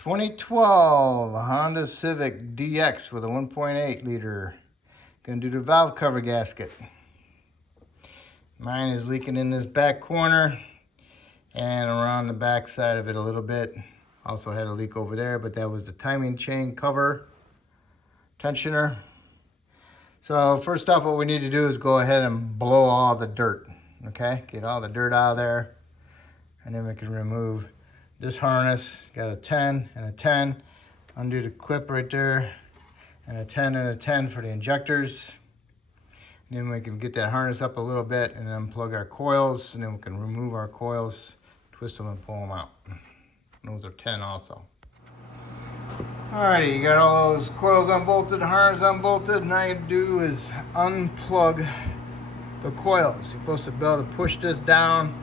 2012 Honda Civic DX with a 1.8 liter. Gonna do the valve cover gasket. Mine is leaking in this back corner and around the back side of it a little bit. Also had a leak over there, but that was the timing chain cover tensioner. So first off, what we need to do is go ahead and blow all the dirt. Okay, get all the dirt out of there, and then we can remove this harness. Got a 10 and a 10. Undo the clip right there, and a 10 and a 10 for the injectors. And then we can get that harness up a little bit and then plug our coils, and then we can remove our coils, twist them and pull them out. Those are 10 also. Alrighty, you got all those coils unbolted, the harness unbolted. Now you do is unplug the coils. You're supposed to be able to push this down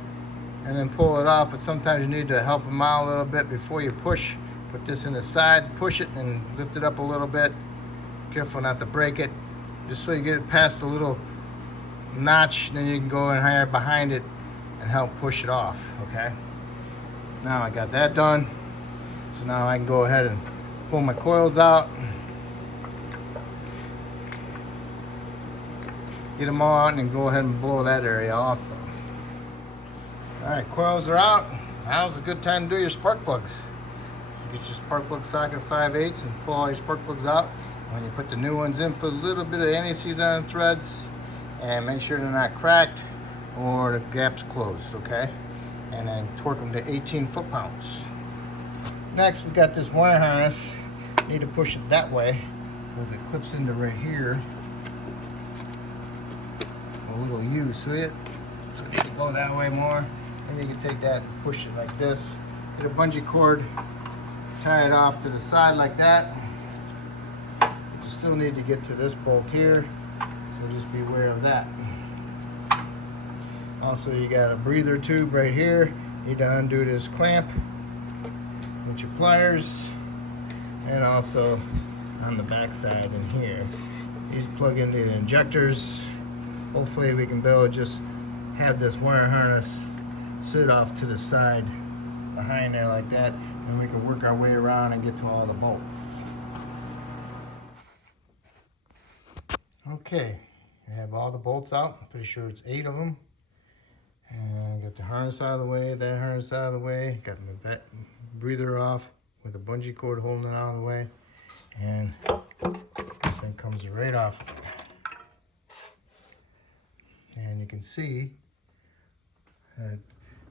and then pull it off, but sometimes you need to help them out a little bit before you push. Put this in the side, push it, and lift it up a little bit. Careful not to break it, just so you get it past the little notch, then you can go in higher behind it and help push it off, okay? Now I got that done, so now I can go ahead and pull my coils out. Get them all out and then go ahead and blow that area also. Alright, coils are out. Now's a good time to do your spark plugs. Get your spark plug socket 5/8 and pull all your spark plugs out. When you put the new ones in, put a little bit of anti-seize on the threads and make sure they're not cracked or the gap's closed, okay? And then torque them to 18 foot-pounds. Next, we got this wire harness. Need to push it that way because it clips into right here. A little U, see it? So we need to go that way more. And you can take that and push it like this. Get a bungee cord, tie it off to the side like that. But you still need to get to this bolt here, so just be aware of that. Also, you got a breather tube right here. You need to undo this clamp with your pliers, and also on the back side in here. These plug into the injectors. Hopefully we can be able to just have this wire harness sit off to the side behind there like that, and we can work our way around and get to all the bolts. Okay, I have all the bolts out. I'm pretty sure it's 8 of them. And got the harness out of the way, that harness out of the way. Got my breather off with a bungee cord holding it out of the way. And this thing comes right off. And you can see that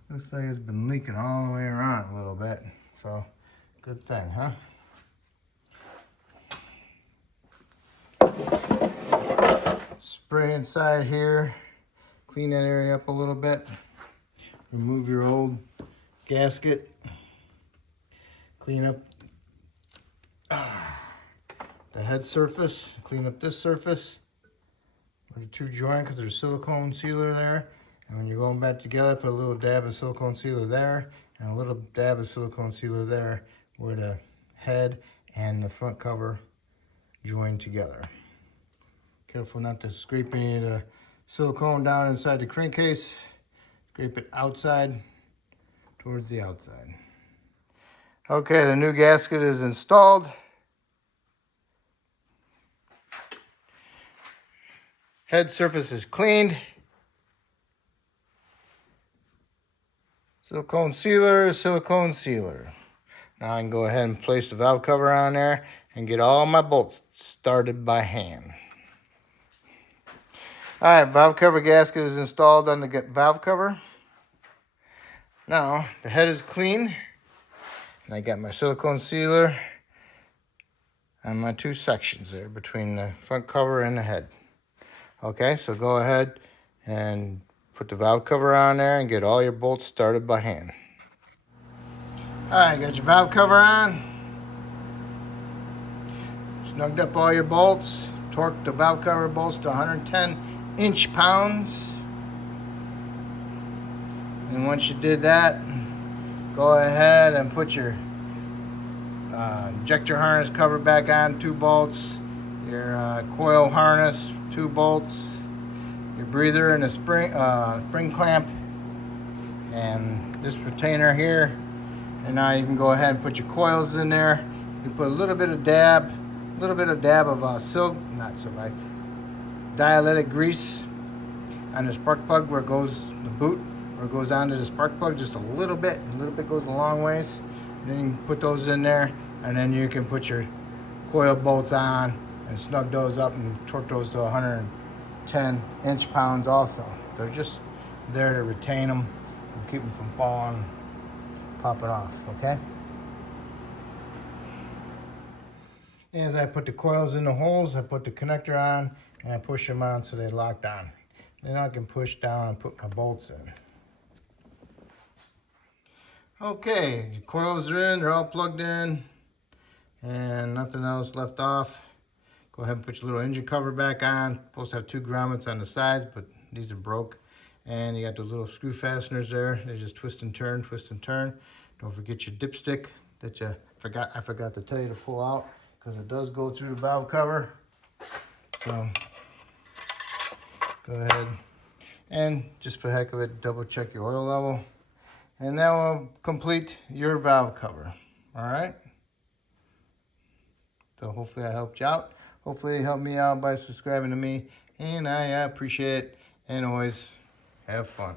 this thing has been leaking all the way around a little bit. So, good thing, huh? Spray inside here. Clean that area up a little bit. Remove your old gasket. Clean up the head surface. Clean up this surface. The two joint because there's silicone sealer there, and when you're going back together, put a little dab of silicone sealer there and a little dab of silicone sealer there where the head and the front cover join together. Careful not to scrape any of the silicone down inside the crankcase. Scrape it outside towards the outside. Okay, the new gasket is installed. Head surface is cleaned. Silicone sealer, silicone sealer. Now I can go ahead and place the valve cover on there and get all my bolts started by hand. Alright, valve cover gasket is installed on the valve cover. Now, the head is clean. And I got my silicone sealer on my 2 sections there between the front cover and the head. Okay, so go ahead and put the valve cover on there and get all your bolts started by hand. Alright, got your valve cover on. Snugged up all your bolts. Torqued the valve cover bolts to 110 inch-pounds. And once you did that, go ahead and put your injector harness cover back on, 2 bolts. Your coil harness, 2 bolts, your breather and a spring clamp, and this retainer here, And now you can go ahead and put your coils in there. You put a little bit of dab of silk, not silk, right? Dielectric grease on the spark plug where it goes, the boot, where it goes onto the spark plug, just a little bit goes a long ways. And then you can put those in there, and then you can put your coil bolts on and snug those up and torque those to 110 inch-pounds also. They're just there to retain them and keep them from falling, popping off, okay? As I put the coils in the holes, I put the connector on and I push them on so they lock down. Then I can push down and put my bolts in. Okay, the coils are in, they're all plugged in and nothing else left off. Go ahead and put your little engine cover back on. Supposed to have 2 grommets on the sides, but these are broke. And you got those little screw fasteners there. They just twist and turn, twist and turn. Don't forget your dipstick that I forgot to tell you to pull out, because it does go through the valve cover. So go ahead and just for the heck of it, double check your oil level. And that will complete your valve cover. All right. So hopefully I helped you out. Hopefully you helped me out by subscribing to me. And I appreciate it. And always have fun.